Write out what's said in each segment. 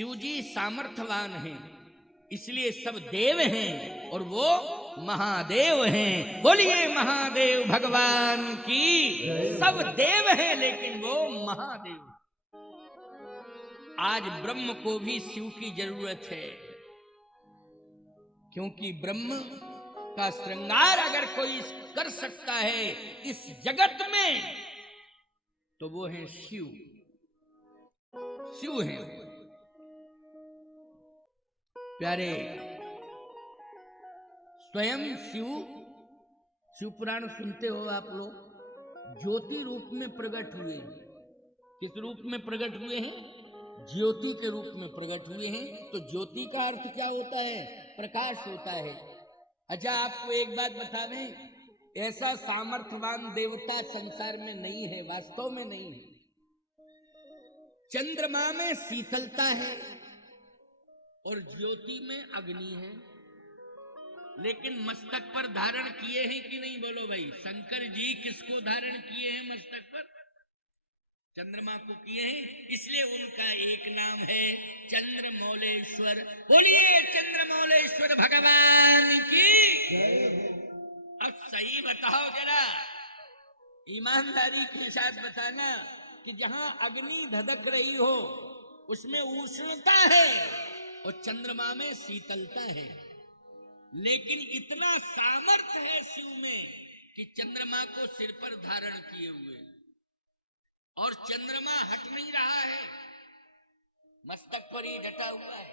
शिव जी सामर्थ्यवान हैं, इसलिए सब देव हैं और वो महादेव हैं। बोलिए महादेव भगवान की। सब देव हैं लेकिन वो महादेव। आज ब्रह्म को भी शिव की जरूरत है, क्योंकि ब्रह्म का श्रृंगार अगर कोई कर सकता है इस जगत में तो वो है शिव। शिव है प्यारे। स्वयं शिव, शिव पुराण सुनते हो आप लोग, ज्योति रूप में प्रकट हुए हैं। किस रूप में प्रकट हुए हैं? ज्योति के रूप में प्रकट हुए हैं। तो ज्योति का अर्थ क्या होता है? प्रकाश होता है। अच्छा, आपको एक बात बता दें, ऐसा सामर्थ्यवान देवता संसार में नहीं है, वास्तव में नहीं है। चंद्रमा में शीतलता है और ज्योति में अग्नि है, लेकिन मस्तक पर धारण किए हैं कि नहीं? बोलो भाई। शंकर जी किसको धारण किए हैं मस्तक पर? चंद्रमा को किए हैं, इसलिए उनका एक नाम है चंद्रमौलेश्वर। बोलिए चंद्रमौलेश्वर भगवान की। अब सही बताओ जरा, ईमानदारी के साथ बताना कि जहां अग्नि धधक रही हो उसमें उष्णता है और चंद्रमा में शीतलता है, लेकिन इतना सामर्थ्य है शिव में कि चंद्रमा को सिर पर धारण किए हुए और चंद्रमा हट नहीं रहा है, मस्तक पर ही डटा हुआ है।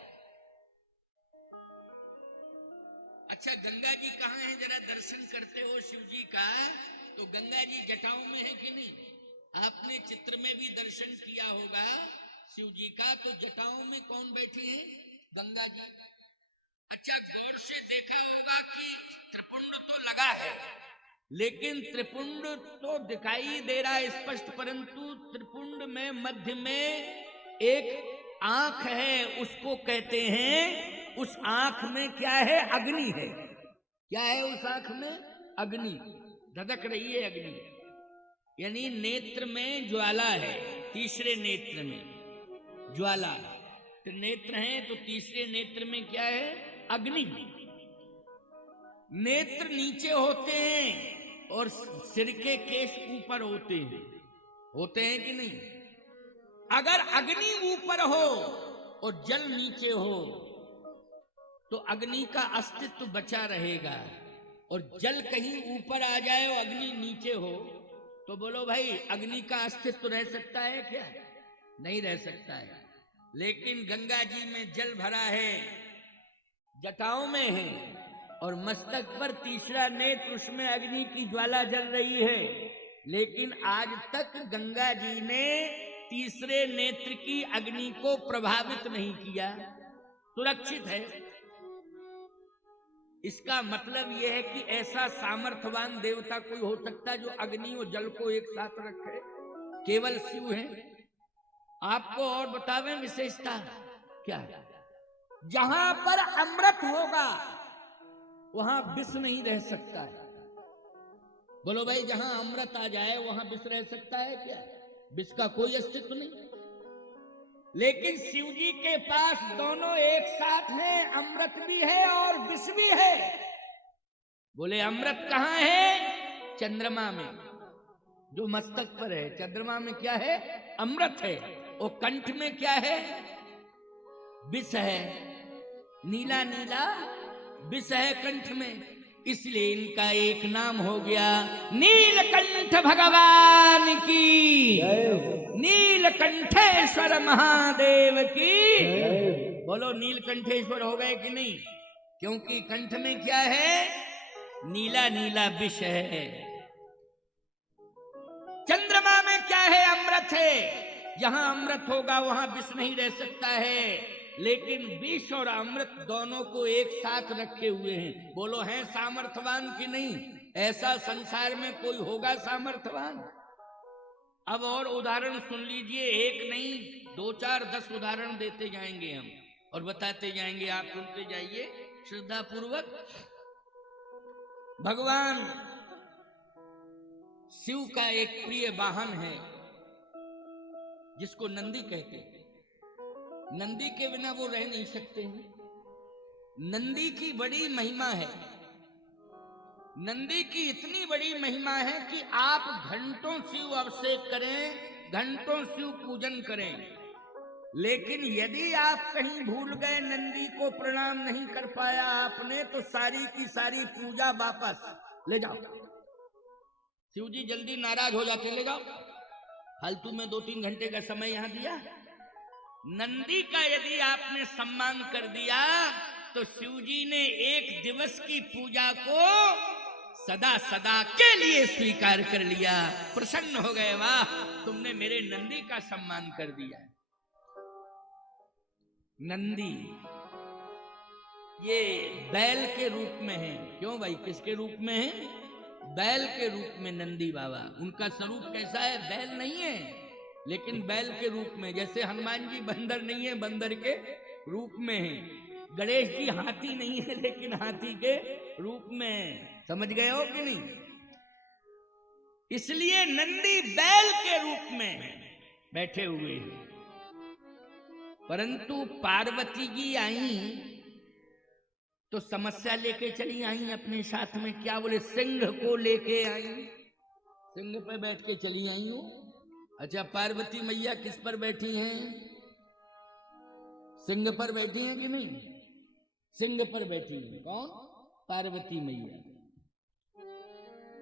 अच्छा, गंगा जी कहाँ है? जरा दर्शन करते हो शिव जी का तो गंगा जी जटाओं में है कि नहीं? आपने चित्र में भी दर्शन किया होगा शिव जी का, तो जटाओं में कौन बैठे हैं? गंगा जी। अच्छा, गौर से देखा होगा कि त्रिपुंड तो लगा है, लेकिन त्रिपुंड तो दिखाई दे रहा है स्पष्ट, परंतु त्रिपुंड में मध्य में एक आंख है, उसको कहते हैं, उस आंख में क्या है? अग्नि है। क्या है उस आंख में? अग्नि। धधक रही है अग्नि, यानी नेत्र में ज्वाला है। तीसरे नेत्र में ज्वाला, नेत्र है तो तीसरे नेत्र में क्या है? अग्नि। नेत्र नीचे होते हैं और सिर के केश ऊपर होते हैं। होते हैं कि नहीं? अगर अग्नि ऊपर हो और जल नीचे हो तो अग्नि का अस्तित्व बचा रहेगा, और जल कहीं ऊपर आ जाए और अग्नि नीचे हो तो बोलो भाई, अग्नि का अस्तित्व रह सकता है क्या? नहीं रह सकता है। लेकिन गंगा जी में जल भरा है, जटाओं में है, और मस्तक पर तीसरा नेत्र, उसमें अग्नि की ज्वाला जल रही है, लेकिन आज तक गंगा जी ने तीसरे नेत्र की अग्नि को प्रभावित नहीं किया, सुरक्षित है। इसका मतलब यह है कि ऐसा सामर्थ्यवान देवता कोई हो सकता है जो अग्नि और जल को एक साथ रखे? केवल शिव है। आपको और बतावें विशेषता क्या है? जहां पर अमृत होगा वहां विष नहीं रह सकता है। बोलो भाई, जहां अमृत आ जाए वहां विष रह सकता है क्या? विष का कोई अस्तित्व नहीं। लेकिन शिव जी के पास दोनों एक साथ हैं, अमृत भी है और विष भी है। बोले अमृत कहां है? चंद्रमा में, जो मस्तक पर है। चंद्रमा में क्या है? अमृत है। और कंठ में क्या है? विष है। नीला नीला विष है कंठ में, इसलिए इनका एक नाम हो गया नीलकंठ भगवान की। नीलकंठेश्वर महादेव की। बोलो नीलकंठेश्वर हो गए कि नहीं? क्योंकि कंठ में क्या है? नीला नीला विष है। चंद्रमा में क्या है? अमृत है। जहां अमृत होगा वहां विष नहीं रह सकता है, लेकिन विष और अमृत दोनों को एक साथ रखे हुए हैं। बोलो है सामर्थ्यवान कि नहीं? ऐसा संसार में कोई होगा सामर्थ्यवान? अब और उदाहरण सुन लीजिए, एक नहीं 2 4 10 उदाहरण देते जाएंगे हम और बताते जाएंगे, आप सुनते जाइए श्रद्धा पूर्वक। भगवान शिव का एक प्रिय वाहन है जिसको नंदी कहते हैं। नंदी के बिना वो रह नहीं सकते हैं। नंदी की बड़ी महिमा है। नंदी की इतनी बड़ी महिमा है कि आप घंटों शिव अभिषेक करें, घंटों शिव पूजन करें, लेकिन यदि आप कहीं भूल गए, नंदी को प्रणाम नहीं कर पाया आपने, तो सारी की सारी पूजा वापस ले जाओ। शिव जी जल्दी नाराज हो जाते, ले जाओ, फालतू में 2-3 घंटे का समय यहां दिया। नंदी का यदि आपने सम्मान कर दिया तो शिव जी ने एक दिवस की पूजा को सदा सदा के लिए स्वीकार कर लिया। प्रसन्न हो गए, वाह तुमने मेरे नंदी का सम्मान कर दिया। नंदी ये बैल के रूप में है। क्यों भाई, किसके रूप में है? बैल के रूप में नंदी बाबा। उनका स्वरूप कैसा है? बैल नहीं है, लेकिन बैल के रूप में। जैसे हनुमान जी बंदर नहीं है, बंदर के रूप में है। गणेश जी हाथी नहीं है, लेकिन हाथी के रूप में है। समझ गए हो कि नहीं? इसलिए नंदी बैल के रूप में बैठे हुए हैं। परंतु पार्वती जी आई तो समस्या लेके चली आई अपने साथ में। क्या बोले? सिंह को लेके आई, सिंह पे बैठ के चली आई हो। अच्छा, पार्वती मैया किस पर बैठी हैं? सिंह पर बैठी हैं कि नहीं? सिंह पर बैठी हैं। कौन? पार्वती मैया।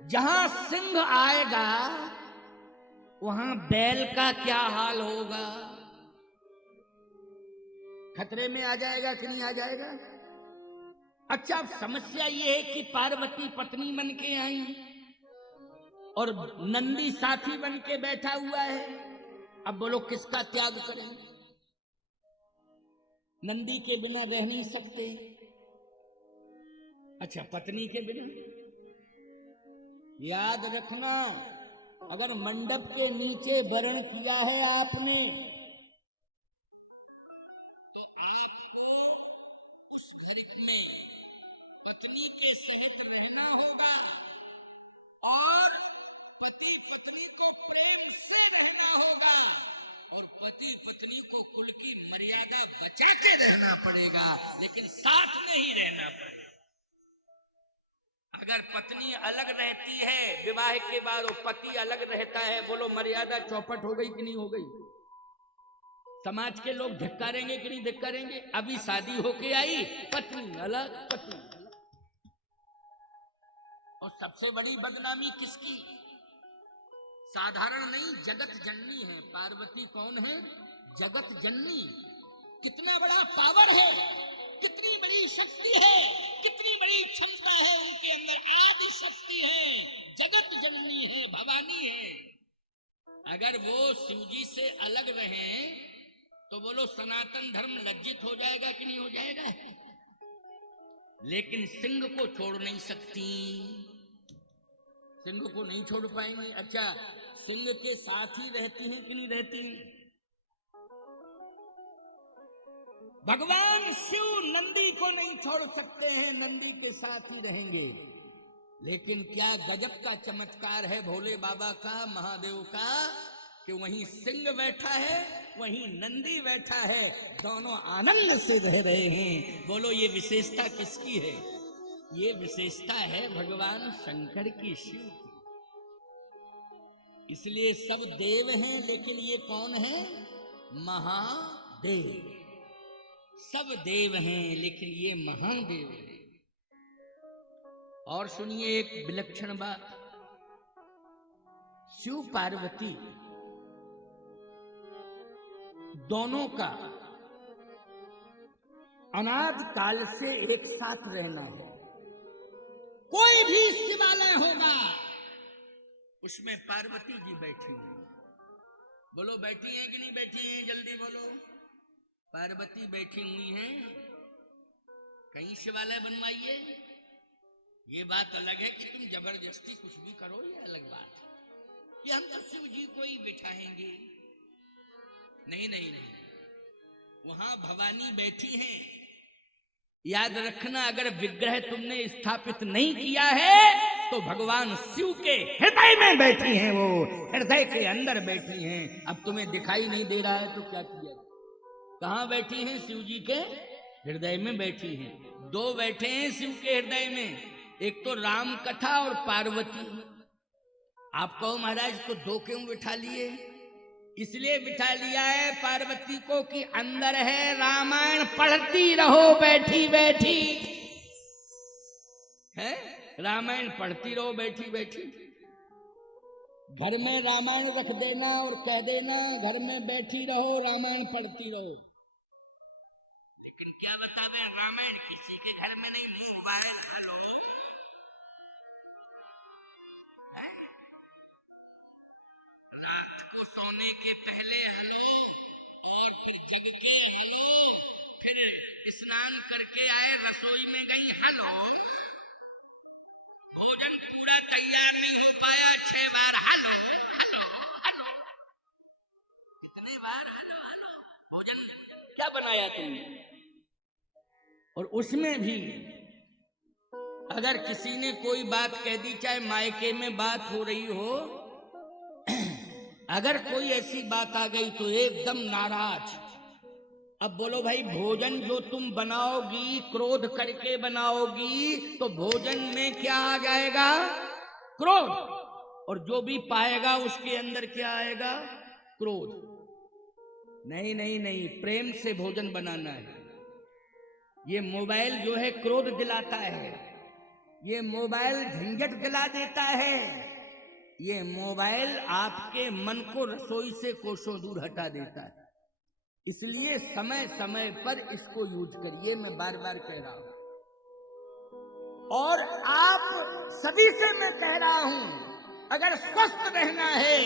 जहां सिंह आएगा वहां बैल का क्या हाल होगा? खतरे में आ जाएगा कि नहीं आ जाएगा? अच्छा, अब समस्या ये है कि पार्वती पत्नी बन के आई और नंदी साथी बन के बैठा हुआ है। अब बोलो किसका त्याग करें? नंदी के बिना रह नहीं सकते। अच्छा, पत्नी के बिना? याद रखना, अगर मंडप के नीचे वरण किया है आपने, मर्यादा बचा के रहना पड़ेगा, लेकिन साथ में ही रहना पड़ेगा। अगर पत्नी अलग रहती है विवाह के बाद और पति अलग रहता है, बोलो मर्यादा चौपट हो गई कि नहीं हो गई? समाज के लोग धिक्कारेंगे कि नहीं धिक्कारेंगे? अभी शादी होके आई, पत्नी अलग, पति अलग। और सबसे बड़ी बदनामी किसकी? साधारण नहीं, जगत जननी है। पार्वती कौन है? जगत जननी। कितना बड़ा पावर है, कितनी बड़ी शक्ति है, कितनी बड़ी क्षमता है उनके अंदर। आदि शक्ति है, जगत जननी है, भवानी है। अगर वो शिवजी से अलग रहें तो बोलो सनातन धर्म लज्जित हो जाएगा कि नहीं हो जाएगा? लेकिन सिंह को छोड़ नहीं सकती, सिंह को नहीं छोड़ पाएंगे। अच्छा, सिंह के साथ ही रहती हैं कि नहीं रहती? भगवान शिव नंदी को नहीं छोड़ सकते हैं, नंदी के साथ ही रहेंगे। लेकिन क्या गजब का चमत्कार है भोले बाबा का, महादेव का, कि वहीं सिंह बैठा है, वहीं नंदी बैठा है, दोनों आनंद से रह रहे हैं। बोलो ये विशेषता किसकी है? ये विशेषता है भगवान शंकर की, शिव की। इसलिए सब देव हैं, लेकिन ये कौन है? महादेव। सब देव हैं, लेकिन ये महादेव हैं। और सुनिए एक विलक्षण बात, शिव पार्वती दोनों का अनाद काल से एक साथ रहना है। कोई भी शिवालय होगा उसमें पार्वती जी बैठी हैं। बोलो बैठी हैं कि नहीं बैठी हैं? जल्दी बोलो। पार्वती बैठी हुई हैं। कहीं शिवालय बनवाइए, ये बात अलग है कि तुम जबरदस्ती कुछ भी करो, ये अलग बात है कि हम तो शिव जी को ही बिठाएंगे। नहीं नहीं नहीं, वहां भवानी बैठी हैं। याद रखना, अगर विग्रह तुमने स्थापित नहीं किया है तो भगवान शिव के हृदय में बैठी हैं, वो हृदय के अंदर बैठी हैं। अब तुम्हें दिखाई नहीं दे रहा है तो क्या किया? कहां बैठी हैं? शिव जी के हृदय में बैठी हैं। दो बैठे हैं शिव के हृदय में, एक तो राम कथा और पार्वती। आप कहो महाराज तो दो क्यों बिठा लिए? इसलिए बिठा लिया है पार्वती को कि अंदर है रामायण, पढ़ती रहो बैठी बैठी, है रामायण पढ़ती रहो बैठी बैठी। घर में रामायण रख देना और कह देना घर में बैठी रहो रामायण पढ़ती रहो। लेकिन क्या बतावे, रामायण किसी के घर में नहीं हुआ है। रात को सोने के पहले फिर स्नान करके आए, रसोई में गई, हेलो भोजन पूरा तैयार नहीं हो पाया, 6 बार हेलो हेलो हेलो, कितने बार हेलो हेलो, भोजन क्या बनाया तुमने? और उसमें भी अगर किसी ने कोई बात कह दी, चाहे मायके में बात हो रही हो, अगर कोई ऐसी बात आ गई तो एकदम नाराज। अब बोलो भाई, भोजन जो तुम बनाओगी क्रोध करके बनाओगी तो भोजन में क्या आ जाएगा? क्रोध। और जो भी पाएगा उसके अंदर क्या आएगा? क्रोध। नहीं नहीं नहीं, प्रेम से भोजन बनाना है। ये मोबाइल जो है क्रोध दिलाता है, ये मोबाइल झंझट दिला देता है, ये मोबाइल आपके मन को रसोई से कोसों दूर हटा देता है। इसलिए समय समय पर इसको यूज करिए, मैं बार बार कह रहा हूं। और आप सभी से मैं कह रहा हूं, अगर स्वस्थ रहना है,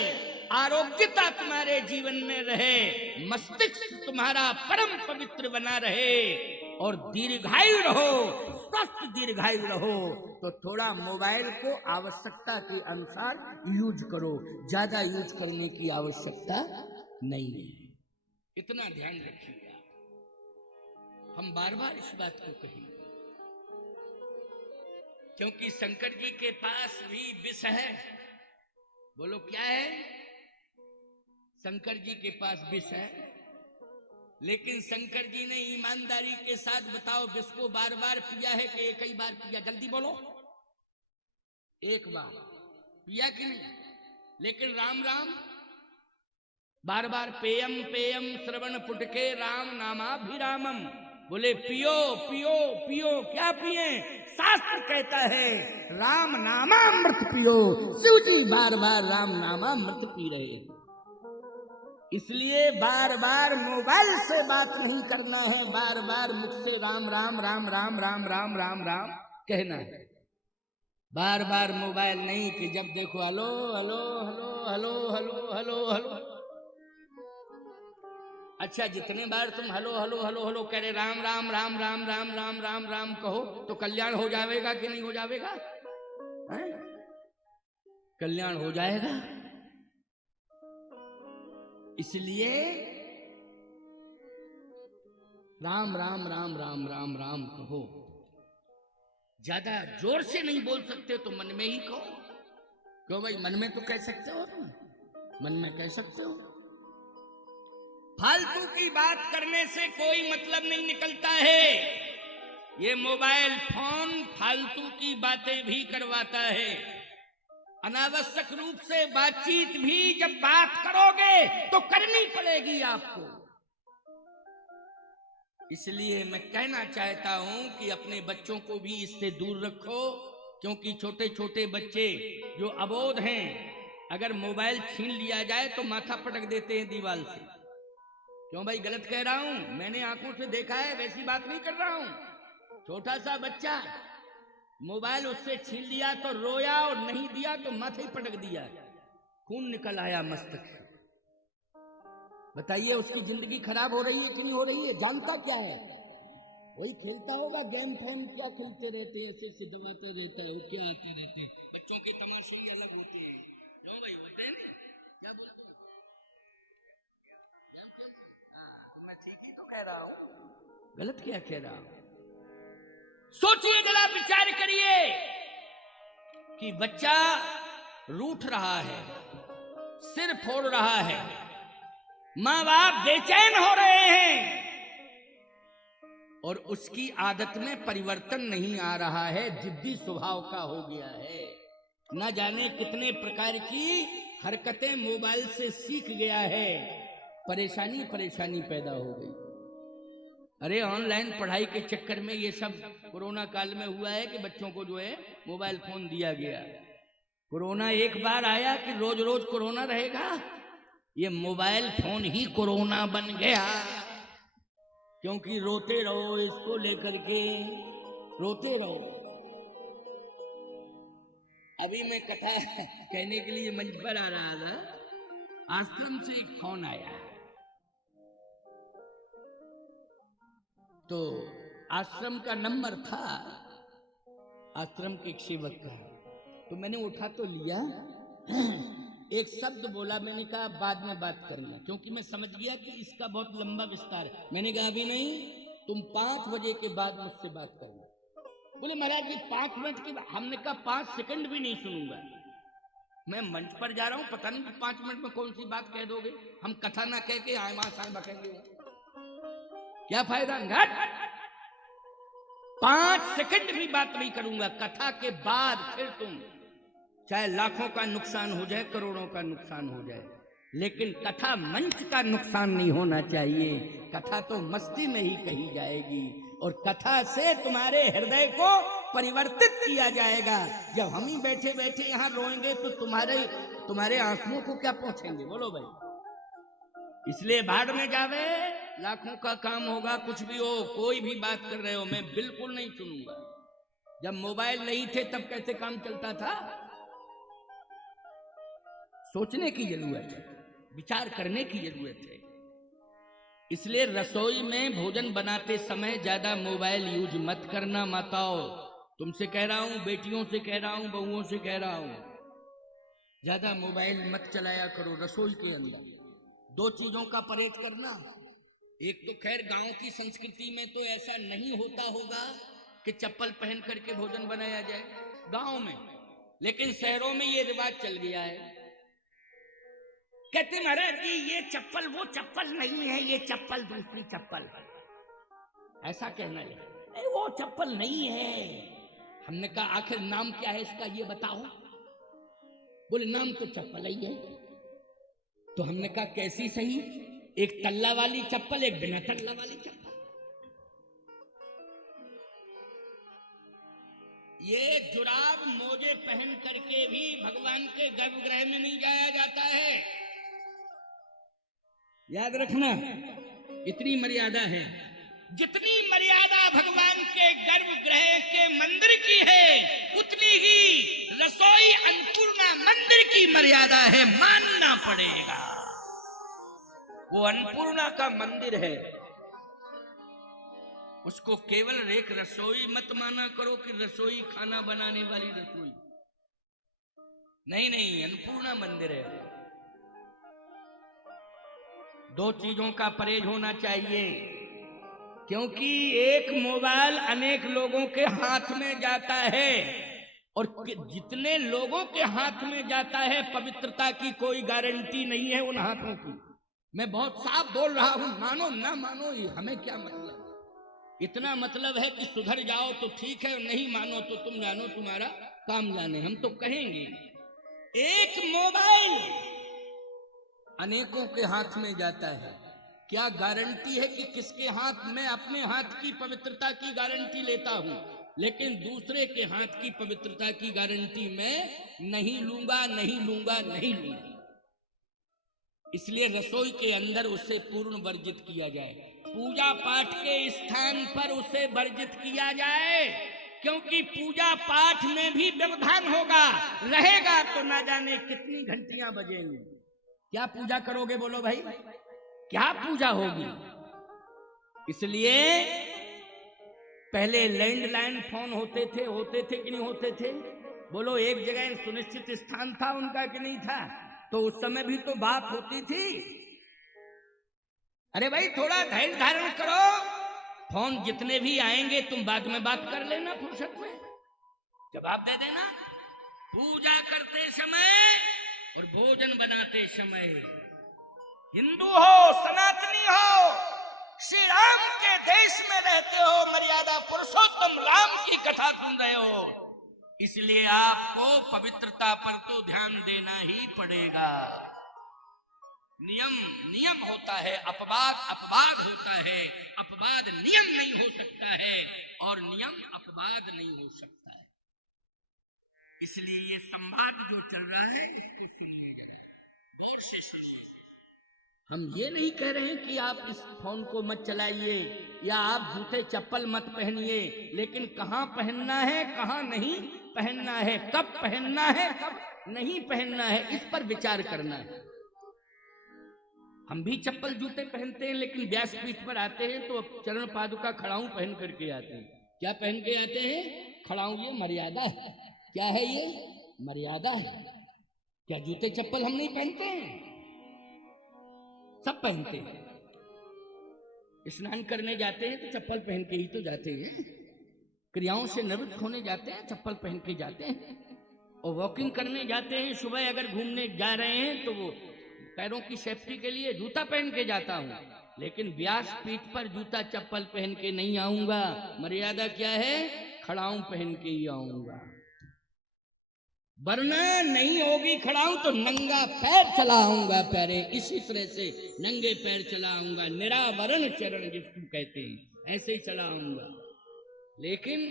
आरोग्यता तुम्हारे जीवन में रहे, मस्तिष्क तुम्हारा परम पवित्र बना रहे और दीर्घायु रहो, स्वस्थ दीर्घायु रहो, तो थोड़ा मोबाइल को आवश्यकता के अनुसार यूज करो, ज्यादा यूज करने की आवश्यकता नहीं है। इतना ध्यान रखिएगा, हम बार बार इस बात को कहेंगे, क्योंकि शंकर जी के पास भी विष है। बोलो क्या है? शंकर जी के पास विष है, लेकिन शंकर जी ने ईमानदारी के साथ बताओ, विष को बार बार पिया है कि एक ही बार पिया? जल्दी बोलो, एक बार पिया कि नहीं? लेकिन राम राम बार बार, पेयम पेयम श्रवण पुटके राम नामाभिरामम। बोले पियो पियो पियो, क्या पिए? शास्त्र कहता है राम नामामृत पियो। शिव जी बार बार राम नामामृत पी रहे। इसलिए बार बार मोबाइल से बात नहीं करना है, बार बार मुख से राम राम राम राम राम राम राम राम कहना है। बार बार मोबाइल नहीं कि जब देखो hello hello hello hello hello hello hello. अच्छा, जितने बार तुम हेलो हेलो हेलो हेलो कह रहे, राम राम राम राम राम राम राम राम कहो तो कल्याण हो जाएगा कि नहीं हो जाएगा? कल्याण हो जाएगा। इसलिए राम राम राम राम राम राम कहो, ज्यादा जोर से नहीं बोल सकते तो मन में ही कहो। क्यों भाई, मन में तो कह सकते हो तुम, मन में कह सकते हो। फालतू की बात करने से कोई मतलब नहीं निकलता है। ये मोबाइल फोन फालतू की बातें भी करवाता है। अनावश्यक रूप से बातचीत भी जब बात करोगे तो करनी पड़ेगी आपको। इसलिए मैं कहना चाहता हूं कि अपने बच्चों को भी इससे दूर रखो, क्योंकि छोटे छोटे बच्चे जो अबोध हैं, अगर मोबाइल छीन लिया जाए तो माथा पटक देते हैं दीवार से। क्यों भाई, गलत कह रहा हूं? मैंने आंखों से देखा है, वैसी बात नहीं कर रहा हूं। छोटा सा बच्चा मोबाइल उससे छीन लिया तो रोया, और नहीं दिया तो माथे ही पटक दिया, खून निकल आया मस्तक से। बताइए उसकी जिंदगी खराब हो रही है कि नहीं हो रही है? जानता क्या है? वही खेलता होगा गेम फोन, क्या खेलते रहते हैं, ऐसे दबाते रहता है, वो क्या आते रहते हैं। बच्चों के तमाशे ही अलग होते हैं। क्यों भाई, होते हैं नहीं? क्या बोलते हैं? मैं ठीक ही तो कह रहा हूं, गलत क्या कह रहा हूं? सोचिए जरा, विचार करिए कि बच्चा रूठ रहा है, सिर फोड़ रहा है, माँ बाप बेचैन हो रहे हैं, और उसकी आदत में परिवर्तन नहीं आ रहा है, जिद्दी स्वभाव का हो गया है। न जाने कितने प्रकार की हरकतें मोबाइल से सीख गया है, परेशानी परेशानी पैदा हो गई। अरे ऑनलाइन पढ़ाई के चक्कर में ये सब कोरोना काल में हुआ है कि बच्चों को जो है मोबाइल फोन दिया गया। कोरोना एक बार आया कि रोज रोज कोरोना रहेगा? ये मोबाइल फोन ही कोरोना बन गया, क्योंकि रोते रहो इसको लेकर के, रोते रहो। अभी मैं कथा कहने के लिए मंच पर आ रहा था, आश्रम से एक फोन आया। तो आश्रम का नंबर था, आश्रम के एक सेवक का। तो मैंने उठा तो लिया, एक शब्द बोला, मैंने कहा बाद में बात करना, क्योंकि मैं समझ गया कि इसका बहुत लंबा विस्तार है। मैंने कहा अभी नहीं, तुम 5 बजे के बाद मुझसे बात करना। बोले महाराज जी 5 मिनट के बाद? हमने कहा 5 सेकंड भी नहीं सुनूंगा। मैं मंच पर जा रहा हूं, पता नहीं 5 मिनट में कौन सी बात कह दोगे। हम कथा ना कह के आए वहां साए बकेंगे, क्या फायदा? 5 सेकंड भी बात नहीं करूंगा। कथा के बाद फिर तुम चाहे लाखों का नुकसान हो जाए, करोड़ों का नुकसान हो जाए, लेकिन कथा मंच का नुकसान नहीं होना चाहिए। कथा तो मस्ती में ही कही जाएगी और कथा से तुम्हारे हृदय को परिवर्तित किया जाएगा। जब हम ही बैठे बैठे यहाँ रोएंगे तो तुम्हारे आंसुओं को क्या पहुंचेंगे? बोलो भाई। इसलिए भाड़ में जावे, लाखों का काम होगा, कुछ भी हो, कोई भी बात कर रहे हो, मैं बिल्कुल नहीं सुनूंगा। जब मोबाइल नहीं थे तब कैसे काम चलता था? सोचने की जरूरत है, विचार करने की जरूरत है। इसलिए रसोई में भोजन बनाते समय ज्यादा मोबाइल यूज मत करना माताओं। तुमसे कह रहा हूं, बेटियों से कह रहा हूं, बहुओं से कह रहा हूं, ज्यादा मोबाइल मत चलाया करो रसोई के अंदर। 2 चीजों का परहेज करना। एक तो खैर गांव की संस्कृति में तो ऐसा नहीं होता होगा कि चप्पल पहन करके भोजन बनाया जाए गांव में, लेकिन शहरों में ये रिवाज चल गया है। कहते महाराज जी ये चप्पल वो चप्पल नहीं है, ये चप्पल दूसरी चप्पल है, ऐसा कहना है। नहीं वो चप्पल नहीं है। हमने कहा आखिर नाम क्या है इसका, ये बताओ। बोले नाम तो चप्पल ही है। तो हमने कहा कैसी सही? एक तल्ला वाली चप्पल, एक बिना तल्ला वाली चप्पल। ये जुराब मोजे पहन करके भी भगवान के गर्भगृह में नहीं जाया जाता है, याद रखना। इतनी मर्यादा है, जितनी मर्यादा भगवान के गर्भगृह के मंदिर की है, उतनी ही रसोई अन्नपूर्णा मंदिर की मर्यादा है, मानना पड़ेगा। वो अन्नपूर्णा का मंदिर है, उसको केवल एक रसोई मत माना करो कि रसोई खाना बनाने वाली रसोई। नहीं नहीं, अन्नपूर्णा मंदिर है। 2 चीजों का परहेज होना चाहिए, क्योंकि एक मोबाइल अनेक लोगों के हाथ में जाता है, और जितने लोगों के हाथ में जाता है पवित्रता की कोई गारंटी नहीं है उन हाथों की। मैं बहुत साफ बोल रहा हूं, मानो ना मानो हमें क्या मतलब। इतना मतलब है कि सुधर जाओ तो ठीक है, नहीं मानो तो तुम जानो तुम्हारा काम जाने। हम तो कहेंगे एक मोबाइल अनेकों के हाथ में जाता है, क्या गारंटी है कि किसके हाथ में? अपने हाथ की पवित्रता की गारंटी लेता हूं, लेकिन दूसरे के हाथ की पवित्रता की गारंटी मैं नहीं लूंगा, नहीं लूंगा, नहीं लूंगा। इसलिए रसोई के अंदर उसे पूर्ण वर्जित किया जाए, पूजा पाठ के स्थान पर उसे वर्जित किया जाए, क्योंकि पूजा पाठ में भी व्यवधान होगा, रहेगा तो ना जाने कितनी घंटियां बजेंगी। क्या पूजा करोगे बोलो भाई, क्या पूजा होगी? इसलिए पहले लैंडलाइन फोन होते थे कि नहीं होते थे? बोलो एक जगह सुनिश्चित स्थान था उनका कि नहीं था? तो उस समय भी तो बात होती थी। अरे भाई थोड़ा धैर्य धारण करो, फोन जितने भी आएंगे तुम बाद में बात कर लेना, फुर्सत में जवाब दे देना। पूजा करते समय और भोजन बनाते समय, हिंदू हो सनातनी हो, श्री राम के देश में रहते हो, मर्यादा पुरुषोत्तम राम की कथा सुन रहे हो, इसलिए आपको पवित्रता पर तो ध्यान देना ही पड़ेगा। नियम नियम होता है, अपवाद अपवाद होता है। अपवाद नियम नहीं हो सकता है और नियम अपवाद नहीं हो सकता है। इसलिए ये संवाद जो चल रहा है इसको सुनिए। हम ये नहीं कह रहे हैं कि आप इस फोन को मत चलाइए या आप जूते चप्पल मत पहनिए, लेकिन कहाँ पहनना है कहाँ नहीं पहनना है, कब पहनना है कब नहीं पहनना है, इस पर विचार करना है। हम भी चप्पल जूते पहनते हैं, लेकिन व्यासपीठ पर आते हैं तो चरण पादुका खड़ाऊं पहन करके आते हैं। क्या पहन के आते हैं? खड़ाऊं। ये मर्यादा है। क्या है ये? मर्यादा है। क्या जूते चप्पल हम नहीं पहनते हैं? सब पहनते हैं। स्नान करने जाते हैं तो चप्पल पहन के ही तो जाते हैं। क्रियाओं से निवृत्त होने जाते हैं चप्पल पहन के जाते हैं। और वॉकिंग करने जाते हैं, सुबह अगर घूमने जा रहे हैं तो वो पैरों की सेफ्टी के लिए जूता पहन के जाता हूं, लेकिन व्यास पीठ पर जूता चप्पल पहन के नहीं आऊंगा। मर्यादा क्या है? खड़ाऊं पहन के ही आऊंगा, वरना नहीं होगी खड़ाऊं तो नंगा पैर चला आऊंगा। पैरे इसी तरह से नंगे पैर चला आऊंगा, निरावरण चरण जिसको कहते हैं, ऐसे ही चला आऊंगा, लेकिन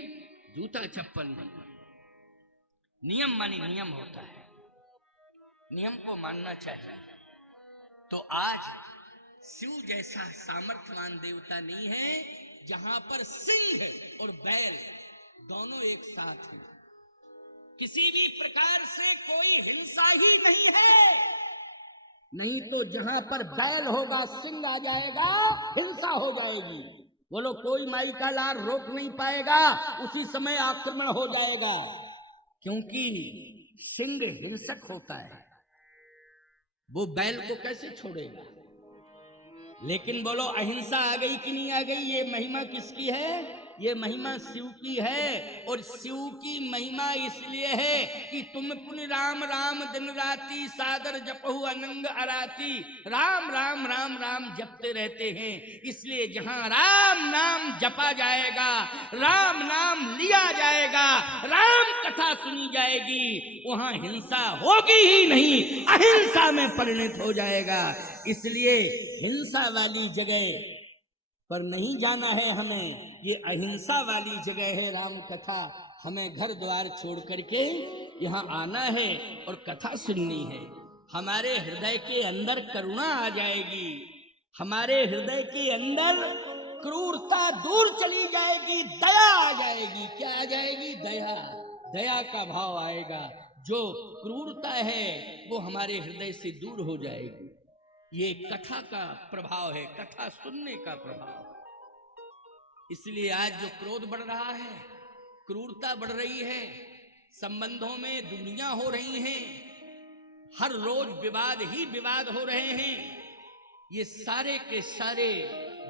जूता चप्पल नहीं। नियम मानी नियम होता है, नियम को मानना चाहिए। तो आज शिव जैसा सामर्थ्यवान देवता नहीं है जहां पर सिंह और बैल दोनों एक साथ हैं। किसी भी प्रकार से कोई हिंसा ही नहीं है। नहीं तो जहां पर बैल होगा सिंह आ जाएगा, हिंसा हो जाएगी। बोलो, कोई माई का लार रोक नहीं पाएगा, उसी समय आक्रमण हो जाएगा, क्योंकि सिंह हिंसक होता है। वो बैल को कैसे छोड़ेगा? लेकिन बोलो, अहिंसा आ गई कि नहीं आ गई? ये महिमा किसकी है? ये महिमा शिव की है। और शिव की महिमा इसलिए है कि तुम पुण्य राम राम दिन राती सादर जपहु अनंग अराती। राम राम राम राम जपते रहते हैं, इसलिए जहां राम नाम जपा जाएगा, राम नाम लिया जाएगा, राम कथा सुनी जाएगी, वहां हिंसा होगी ही नहीं, अहिंसा में परिणत हो जाएगा। इसलिए हिंसा वाली जगह पर नहीं जाना है हमें, ये अहिंसा वाली जगह है राम कथा। हमें घर द्वार छोड़ करके यहाँ आना है और कथा सुननी है। हमारे हृदय के अंदर करुणा आ जाएगी, हमारे हृदय के अंदर क्रूरता दूर चली जाएगी, दया आ जाएगी। क्या आ जाएगी? दया। दया का भाव आएगा। जो क्रूरता है वो हमारे हृदय से दूर हो जाएगी। ये कथा का प्रभाव है, कथा सुनने का प्रभाव। इसलिए आज जो क्रोध बढ़ रहा है, क्रूरता बढ़ रही है, संबंधों में दुनिया हो रही है, हर रोज विवाद ही विवाद हो रहे हैं, ये सारे के सारे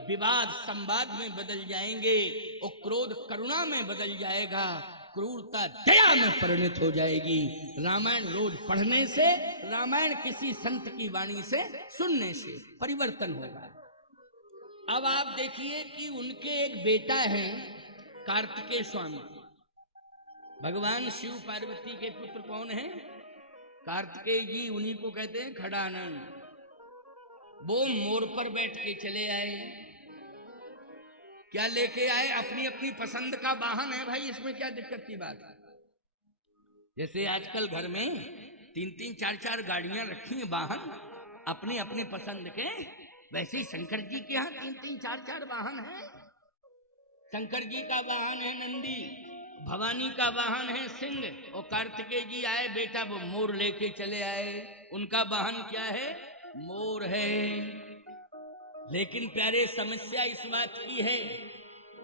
विवाद संवाद में बदल जाएंगे और क्रोध करुणा में बदल जाएगा, क्रूरता दया में परिणत हो जाएगी। रामायण रोज पढ़ने से, रामायण किसी संत की वाणी से सुनने से परिवर्तन होगा। अब आप देखिए कि उनके एक बेटा है कार्तिकेय स्वामी। भगवान शिव पार्वती के पुत्र कौन है? कार्तिकेय जी, उन्हीं को कहते हैं खड़ानंद। वो मोर पर बैठ के चले आए। क्या लेके आए? अपनी अपनी पसंद का वाहन है भाई, इसमें क्या दिक्कत की बात है। जैसे आजकल घर में 3-3, 4-4 गाड़ियां रखी हैं वाहन अपनी अपनी पसंद के, वैसे ही शंकर जी के यहाँ 3-3, 4-4 वाहन है। शंकर जी का वाहन है नंदी, भवानी का वाहन है सिंह, और कार्तिकेय जी आए बेटा वो मोर लेके चले आए। उनका वाहन क्या है? मोर है। लेकिन प्यारे, समस्या इस बात की है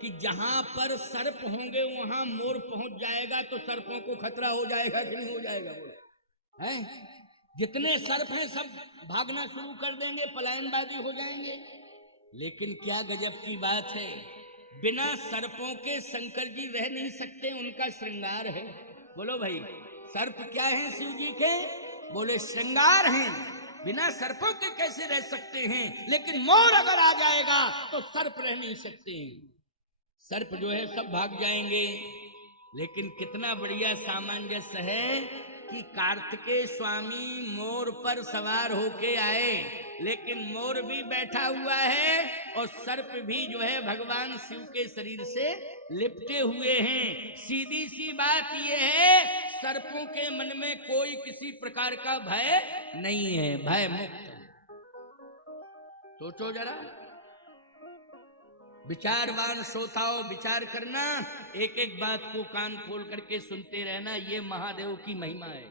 कि जहां पर सर्प होंगे वहां मोर पहुंच जाएगा तो सर्पों को खतरा हो जाएगा कि नहीं हो जाएगा? बोलो है, जितने सर्प हैं सब भागना शुरू कर देंगे, पलायनबाजी हो जाएंगे। लेकिन क्या गजब की बात है, बिना सर्पों के शंकर जी रह नहीं सकते, उनका श्रृंगार है। बोलो भाई, सर्प क्या है शिव जी के? बोले श्रृंगार हैं। बिना सर्पों के कैसे रह सकते हैं, लेकिन मोर अगर आ जाएगा तो सर्प रह नहीं सकते हैं। सर्प जो है सब भाग जाएंगे। लेकिन कितना बढ़िया सामंजस्य है कि कार्तिकेय स्वामी मोर पर सवार होके आए, लेकिन मोर भी बैठा हुआ है और सर्प भी जो है भगवान शिव के शरीर से लिपटे हुए हैं। सीधी सी बात यह है, सर्पों के मन में कोई किसी प्रकार का भय नहीं है, भय मुक्त है। सोचो जरा, विचारवान श्रोताओं विचार करना, एक एक बात को कान खोल करके सुनते रहना। ये महादेव की महिमा है,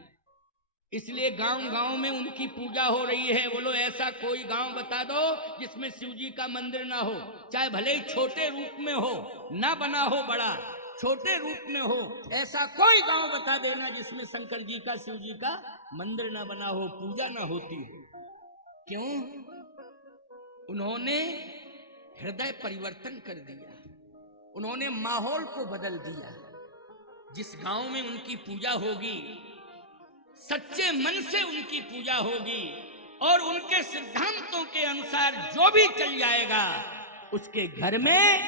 इसलिए गांव गांव में उनकी पूजा हो रही है। बोलो ऐसा कोई गांव बता दो जिसमें शिव जी का मंदिर ना हो, चाहे भले ही छोटे रूप में हो, ना बना हो बड़ा, छोटे रूप में हो। ऐसा कोई गांव बता देना जिसमें शंकर जी का, शिव जी का मंदिर ना बना हो, पूजा ना होती हो। क्यों? उन्होंने हृदय परिवर्तन कर दिया, उन्होंने माहौल को बदल दिया। जिस गांव में उनकी पूजा होगी, सच्चे मन से उनकी पूजा होगी और उनके सिद्धांतों के अनुसार जो भी चल जाएगा, उसके घर में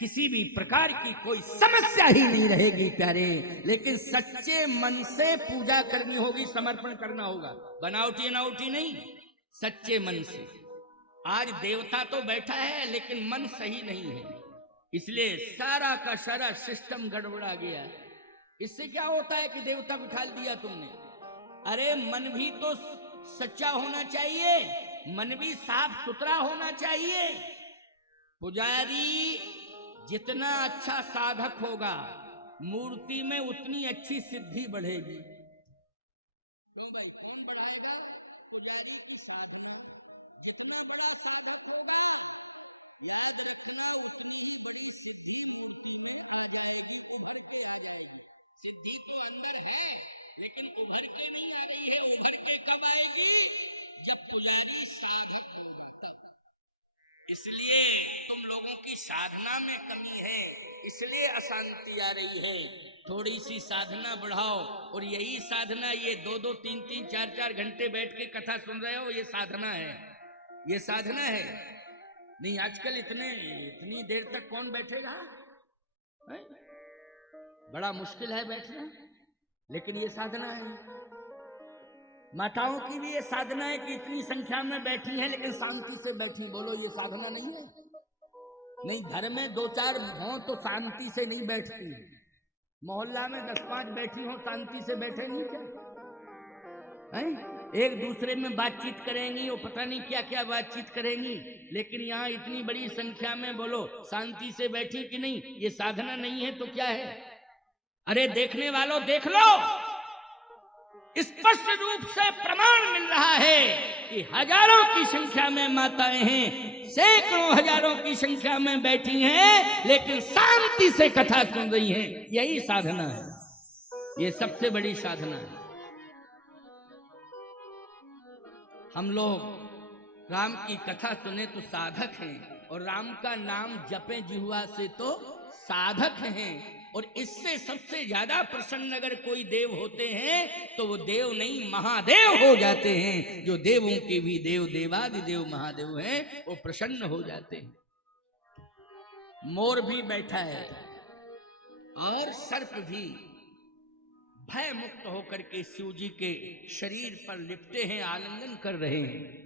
किसी भी प्रकार की कोई समस्या ही नहीं रहेगी प्यारे। लेकिन सच्चे मन से पूजा करनी होगी, समर्पण करना होगा, बनावटी नावटी नहीं, सच्चे मन से। आज देवता तो बैठा है लेकिन मन सही नहीं है, इसलिए सारा का सारा सिस्टम गड़बड़ा गया। इससे क्या होता है कि देवता को उठा दिया तुमने। अरे मन भी तो सच्चा होना चाहिए, मन भी साफ सुथरा होना चाहिए। पुजारी जितना अच्छा साधक होगा, मूर्ति में उतनी अच्छी सिद्धि बढ़ेगी। पुजारी की साधना, जितना बड़ा साधक होगा, याद रखना उतनी ही बड़ी सिद्धि मूर्ति में आ जाएगी, उभर के आ जाएगी। सिद्धि तो अंदर है लेकिन उभर के नहीं आ रही है। उभर के कब आएगी? जब पुजारी साधक होगा तब। इसलिए तुम लोगों की साधना में कमी है, इसलिए अशांति आ रही है। थोड़ी सी साधना बढ़ाओ। और यही साधना, ये 2-2, 3-3, 4-4 घंटे बैठ के कथा सुन रहे हो, ये साधना है, ये साधना है। नहीं आजकल इतनी देर तक कौन बैठेगा है? बड़ा मुश्किल है बैठना, लेकिन ये साधना है। माताओं की भी ये साधना है कि इतनी संख्या में बैठी हैं लेकिन शांति से बैठी। बोलो ये साधना नहीं है? नहीं, घर में 2-4 हों तो शांति से नहीं बैठती, मोहल्ला में 10-5 बैठी हो शांति से बैठे नहीं क्या है? एक दूसरे में बातचीत करेंगी, वो पता नहीं क्या क्या बातचीत करेंगी, लेकिन यहाँ इतनी बड़ी संख्या में बोलो शांति से बैठी कि नहीं? ये साधना नहीं है तो क्या है? अरे देखने वालों देख लो, स्पष्ट रूप से प्रमाण मिल रहा है कि हजारों की संख्या में माताएं हैं, सैकड़ों हजारों की संख्या में बैठी हैं, लेकिन शांति से कथा सुन रही हैं। यही साधना है, ये सबसे बड़ी साधना है। हम लोग राम की कथा सुने तो साधक हैं, और राम का नाम जपे जिह्वा से तो साधक हैं। और इससे सबसे ज्यादा प्रसन्न अगर कोई देव होते हैं तो वो देव नहीं महादेव हो जाते हैं। जो देवों के भी देव, देवादिदेव महादेव हैं, वो प्रसन्न हो जाते हैं। मोर भी बैठा है और सर्प भी भय मुक्त होकर के शिव जी के शरीर पर लिपटे हैं, आलिंगन कर रहे हैं।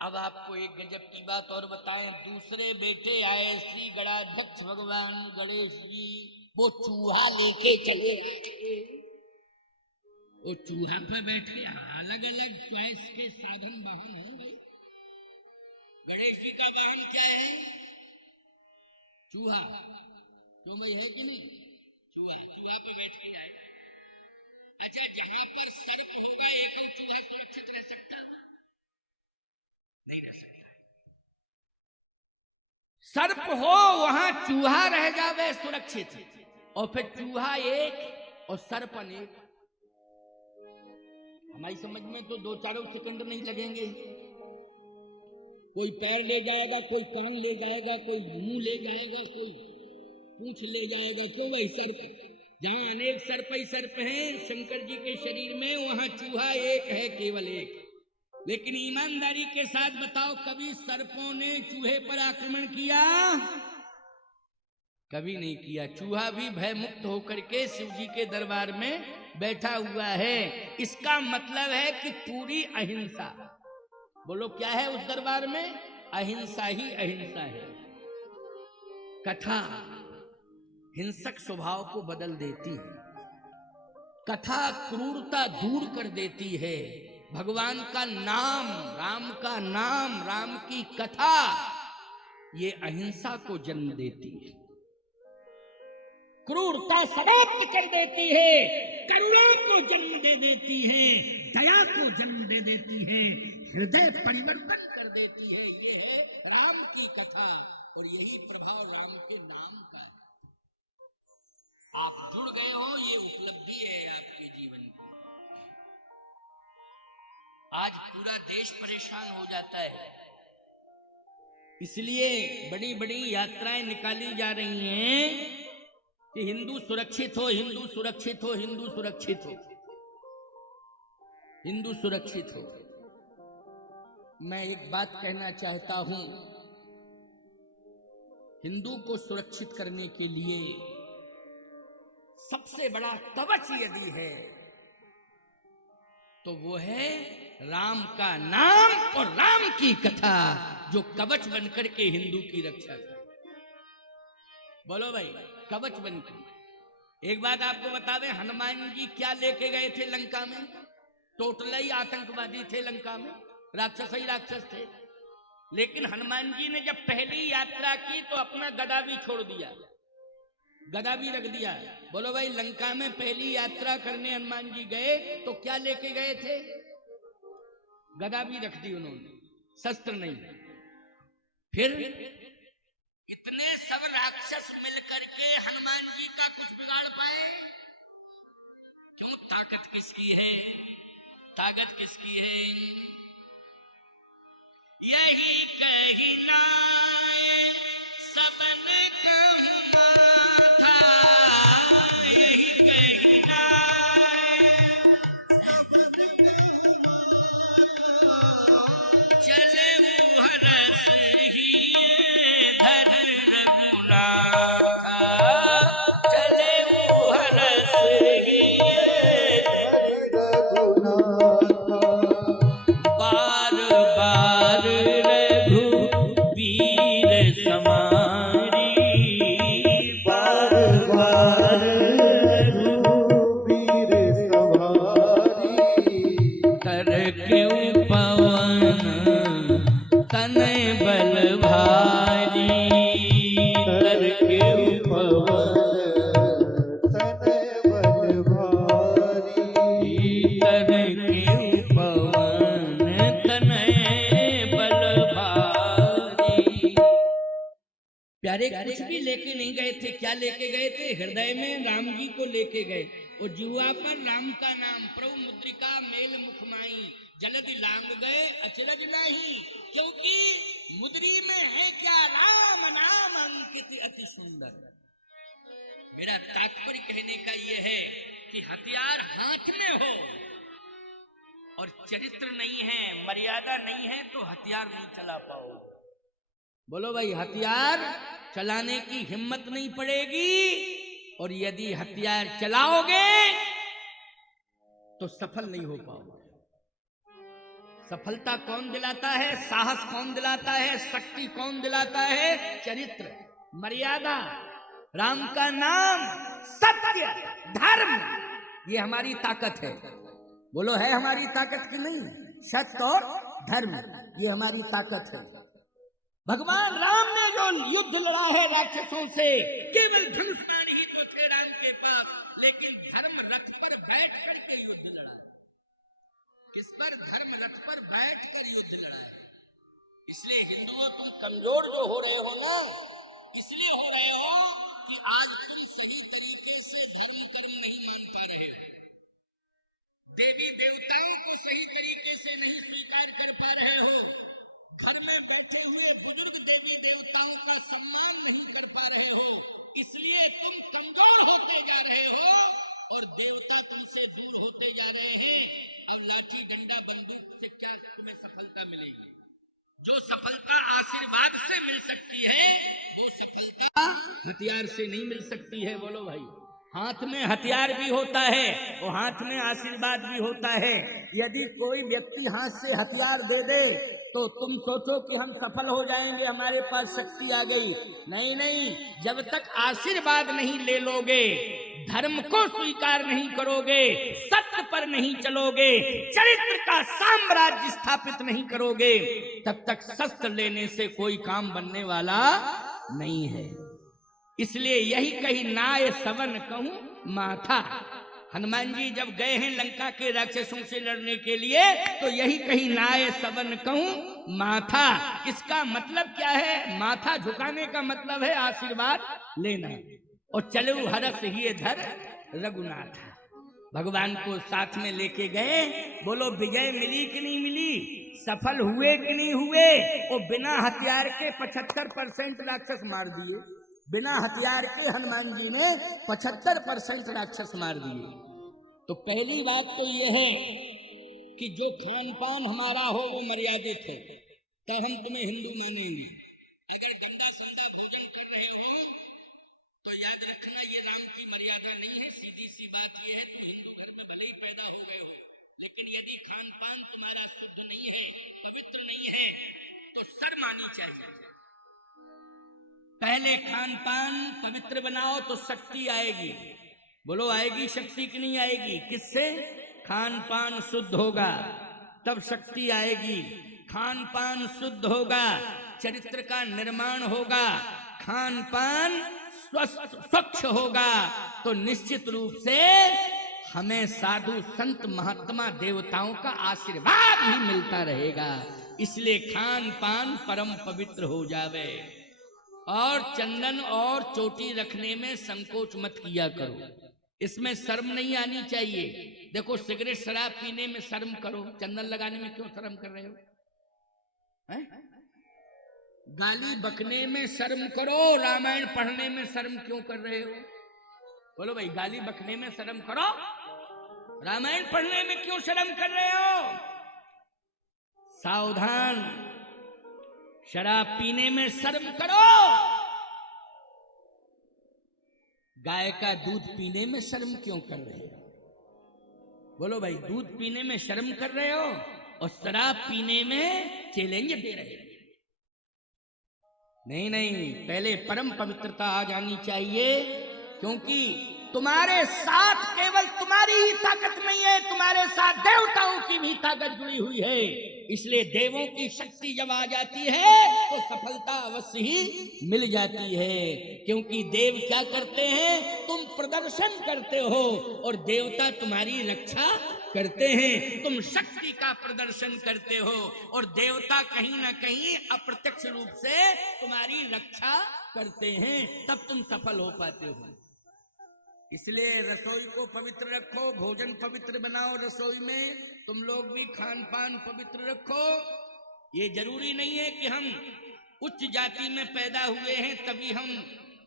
अब आपको एक गजब की बात और बताएं। दूसरे बेटे आए श्री गणाध्यक्ष भगवान गणेश जी, वो चूहा लेके चले। वो चूहा पे बैठे, अलग अलग चॉइस के साधन वाहन हैं भाई। गणेश जी का वाहन क्या है? चूहा। क्यों भाई, है कि नहीं? चूहा पे बैठ के आए। अच्छा, जहां पर सर्प होगा एक ही चूहा सुरक्षित रह सकता है? नहीं रह सकता। सर्प हो वहां चूहा रह जावे सुरक्षित, और फिर चूहा एक और सर्प अनेक। हमारी समझ में तो 2-4 सेकंड नहीं लगेंगे। कोई पैर ले जाएगा, कोई कान ले जाएगा, कोई मुंह ले जाएगा, कोई पूंछ ले जाएगा। क्यों भाई? सर्प। जहां अनेक सर्प ही सर्प हैं शंकर जी के शरीर में, वहां चूहा एक है, केवल एक। लेकिन ईमानदारी के साथ बताओ, कभी सर्पों ने चूहे पर आक्रमण किया? कभी नहीं किया। चूहा भी भय मुक्त होकर के शिव जी के दरबार में बैठा हुआ है। इसका मतलब है कि पूरी अहिंसा। बोलो क्या है उस दरबार में? अहिंसा ही अहिंसा है। कथा हिंसक स्वभाव को बदल देती है, कथा क्रूरता दूर कर देती है। भगवान का नाम, राम का नाम, राम की कथा, ये अहिंसा को जन्म देती है, क्रूरता समाप्त कर देती है, करुणा को जन्म दे देती है, दया को जन्म दे देती है, हृदय परिवर्तन कर देती है। ये है राम की कथा और यही प्रभाव राम के नाम का। आप जुड़ गए हो, ये उपलब्धि है आपके जीवन की। आज पूरा देश परेशान हो जाता है, इसलिए बड़ी बड़ी यात्राएं निकाली जा रही हैं कि हिंदू सुरक्षित हो, हिंदू सुरक्षित हो, हिंदू सुरक्षित हो, हिंदू सुरक्षित हो। मैं एक बात कहना चाहता हूं, हिंदू को सुरक्षित करने के लिए सबसे बड़ा कवच यदि है तो वो है राम का नाम और राम की कथा, जो कवच बनकर के हिंदू की रक्षा करे। बोलो भाई, कवच बनकर। एक बात आपको बता दें, हनुमान जी क्या लेके गए थे लंका में? टोटल ही आतंकवादी थे लंका में, राक्षस ही राक्षस थे। लेकिन हनुमान जी ने जब पहली यात्रा की तो अपना गदा भी छोड़ दिया, गदा भी रख दिया। बोलो भाई, लंका में पहली यात्रा करने हनुमान जी गए तो क्या लेके गए थे? गदा भी रख दी उन्होंने, शस्त्र नहीं। फिर इतने सब राक्षस मिलकर के हनुमान जी का कुछ बिगाड़ पाए? क्यों? ताकत किसकी है? ताकत किसकी है? यही कहना सबने कहना था, यही कहना सबने कहना था, चले मुहरस ही धर रघुनाथा, चले मुहरस ही धर रघुनाथा, बार बार रघुवीर समारी, बार बार रघुवीर समारी, कर क्यों पवन तनय बल भारी, कर क्यों पवन तनय बल भारी, कर क्यों पवन तनय बल भारी। प्यारे कुछ भी लेके नहीं गए थे। क्या लेके गए थे? हृदय में राम जी को लेके गए और जुआ पर राम का नाम, प्रभु मुद्रिका मेल मुखमाई, जलदि लांग गए अचरज नहीं, क्योंकि मुद्री में है क्या? राम नाम अंकित अति सुंदर। मेरा तात्पर्य कहने का यह है कि हथियार हाथ में हो और चरित्र नहीं है, मर्यादा नहीं है, तो हथियार नहीं चला पाओ। बोलो भाई, हथियार चलाने की हिम्मत नहीं पड़ेगी, और यदि हथियार चलाओगे तो सफल नहीं हो पाओगे। सफलता कौन दिलाता है? साहस कौन दिलाता है? शक्ति कौन दिलाता है? चरित्र, मर्यादा, राम का नाम, सत्य, धर्म, ये हमारी ताकत है। बोलो, है हमारी ताकत की नहीं? सत्य और धर्म, ये हमारी ताकत है। भगवान राम ने जो युद्ध लड़ा है राक्षसों से, केवल धनुष्मान ही तो थे राम के पास, लेकिन धर्म रथ पर बैठ करके युद्ध लड़ा। किस पर? धर्म रथ पर बैठ कर युद्ध लड़ा है। इसलिए हिंदुओं, तुम कमजोर जो हो रहे हो ना, इसलिए हो रहे हो कि आज तुम सही तरीके से धर्म कर्म नहीं मान पा रहे हो, देवी देवताओं को सही तरीके से नहीं स्वीकार कर पा रहे हो, घर में बैठे हुए बुजुर्ग देवी देवताओं का सम्मान नहीं कर पा रहे हो, इसलिए तुम कमजोर होते जा रहे हो और देवता तुमसे दूर होते जा रहे हैं। अब लाठी डंडा बंदूक से क्या तुम्हें स्वाद से मिल सकती है, वो सफलता हथियार से नहीं मिल सकती है। बोलो भाई, हाथ में हथियार भी होता है और हाथ में आशीर्वाद भी होता है। यदि कोई व्यक्ति हाथ से हथियार दे दे तो तुम सोचो कि हम सफल हो जाएंगे, हमारे पास शक्ति आ गई। नहीं नहीं, जब तक आशीर्वाद नहीं ले लोगे, धर्म को स्वीकार नहीं करोगे, सत्य पर नहीं चलोगे, चरित्र का साम्राज्य स्थापित नहीं करोगे, तब तक शस्त्र लेने से कोई काम बनने वाला नहीं है। इसलिए यही कही नाय सवन कहूं माथा। हनुमान जी जब गए हैं लंका के राक्षसों से लड़ने के लिए तो यही कही नाय सवन कहूं माथा। इसका मतलब क्या है? माथा झुकाने का मतलब है आशीर्वाद लेना। और चलो हरस ही धर रघुनाथ, भगवान को साथ में लेके गए। बोलो विजय मिली कि नहीं मिली, सफल हुए कि नहीं हुए? और बिना हथियार के 75% राक्षस मार दिए। बिना हथियार के हनुमान जी ने 75% राक्षस मार दिए। तो पहली बात तो यह है कि जो खान पान हमारा हो वो मर्यादित है, तब हम तुम्हें हिंदू मानेंगे। अगर गंदा संदा भोजन कर रहे हो तो याद रखना ये राम की मर्यादा नहीं है। सीधी सी बात यह है, तुम हिंदू घर में भले ही पैदा हो गए हो, लेकिन यदि खान पान तुम्हारा शुद्ध नहीं है, पवित्र नहीं है, तो शर्म आनी चाहिए। पहले खान पान पवित्र बनाओ तो शक्ति आएगी। बोलो आएगी शक्ति कि नहीं आएगी? किससे? खान पान शुद्ध होगा तब शक्ति आएगी। खान पान शुद्ध होगा, चरित्र का निर्माण होगा, खान पान स्वच्छ होगा तो निश्चित रूप से हमें साधु संत महात्मा देवताओं का आशीर्वाद ही मिलता रहेगा। इसलिए खान पान परम पवित्र हो जावे। और चंदन और चोटी रखने में संकोच मत किया करो, इसमें शर्म नहीं आनी चाहिए। देखो सिगरेट शराब पीने में शर्म करो, चंदन लगाने में क्यों शर्म कर रहे हो? गाली बकने में शर्म करो, रामायण पढ़ने में शर्म क्यों कर रहे हो? बोलो भाई, गाली बकने में शर्म करो, रामायण पढ़ने में क्यों शर्म कर रहे हो? सावधान, शराब पीने में शर्म करो, गाय का दूध पीने में शर्म क्यों कर रहे हो? बोलो भाई, दूध पीने में शर्म कर रहे हो और शराब पीने में चैलेंज दे रहे हो। नहीं नहीं, पहले परम पवित्रता आ जानी चाहिए, क्योंकि तुम्हारे साथ केवल तुम्हारी ही ताकत नहीं है, तुम्हारे साथ देवताओं की भी ताकत जुड़ी हुई है। इसलिए देवों की शक्ति जब आ जाती है तो सफलता अवश्य ही मिल जाती है। क्योंकि देव क्या करते हैं? तुम प्रदर्शन करते हो और देवता तुम्हारी रक्षा करते हैं। तुम शक्ति का प्रदर्शन करते हो और देवता कहीं ना कहीं अप्रत्यक्ष रूप से तुम्हारी रक्षा करते हैं, तब तुम सफल हो पाते हो। इसलिए रसोई को पवित्र रखो, भोजन पवित्र बनाओ, रसोई में तुम लोग भी खान पान पवित्र रखो। ये जरूरी नहीं है कि हम उच्च जाति में पैदा हुए हैं तभी हम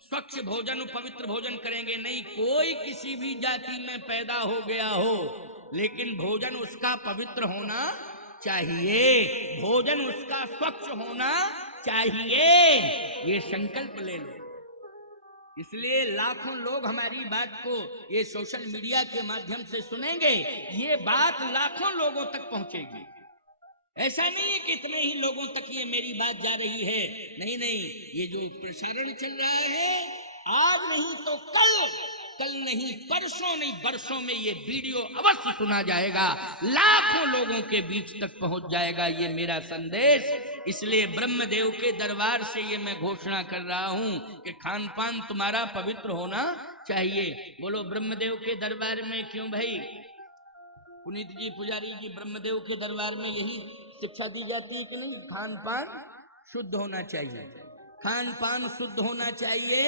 स्वच्छ भोजन और पवित्र भोजन करेंगे। नहीं, कोई किसी भी जाति में पैदा हो गया हो, लेकिन भोजन उसका पवित्र होना चाहिए, भोजन उसका स्वच्छ होना चाहिए। ये संकल्प ले लो। इसलिए लाखों लोग हमारी बात को ये सोशल मीडिया के माध्यम से सुनेंगे, ये बात लाखों लोगों तक पहुंचेगी। ऐसा नहीं है कि इतने ही लोगों तक ये मेरी बात जा रही है, नहीं नहीं, ये जो प्रसारण चल रहा है, आज नहीं तो कल नहीं परसों नहीं वर्षों में ये वीडियो अवश्य सुना जाएगा, लाखों लोगों के बीच तक पहुंच जाएगा ये मेरा संदेश। इसलिए ब्रह्मदेव के दरबार से ये मैं घोषणा कर रहा हूं कि खान पान तुम्हारा पवित्र होना चाहिए। बोलो ब्रह्मदेव के दरबार में क्यों भाई? पुनीत जी, पुजारी जी, ब्रह्मदेव के दरबार में यही शिक्षा दी जाती है कि नहीं? खान पान शुद्ध होना चाहिए, खान पान शुद्ध होना चाहिए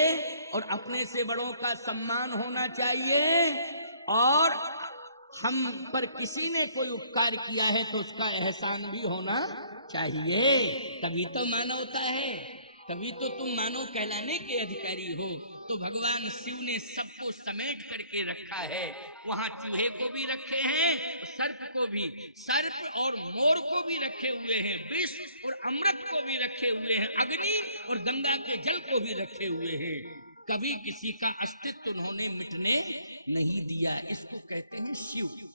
और अपने से बड़ों का सम्मान होना चाहिए। और हम पर किसी ने कोई उपकार किया है तो उसका एहसान भी होना चाहिए, तभी तो मानवता है, तभी तो तुम मानव कहलाने के अधिकारी हो। तो भगवान शिव ने सबको समेट करके रखा है। वहां चूहे को भी रखे हैं, सर्प को भी, सर्प और मोर को भी रखे हुए हैं, विष और अमृत को भी रखे हुए हैं, अग्नि और गंगा के जल को भी रखे हुए हैं। कभी किसी का अस्तित्व उन्होंने मिटने नहीं दिया। इसको कहते हैं शिव।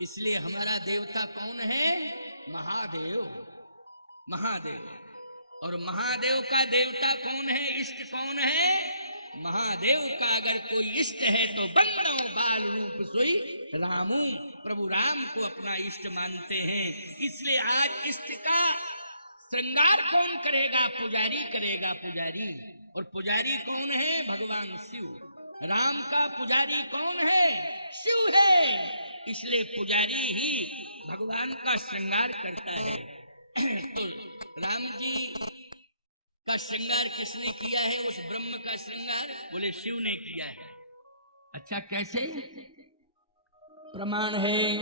इसलिए हमारा देवता कौन है? महादेव। महादेव। और महादेव का देवता कौन है? इष्ट कौन है? महादेव का अगर कोई इष्ट है तो बंदो बाल रूप सोई रामू, प्रभु राम को अपना इष्ट मानते हैं। इसलिए आज इष्ट का श्रृंगार कौन करेगा? पुजारी करेगा, पुजारी। और पुजारी कौन है? भगवान शिव। राम का पुजारी कौन है? शिव है। इसलिए पुजारी ही भगवान का श्रृंगार करता है। तो राम जी का श्रृंगार किसने किया है? उस ब्रह्म का श्रृंगार बोले शिव ने किया है। अच्छा, कैसे? प्रमाण है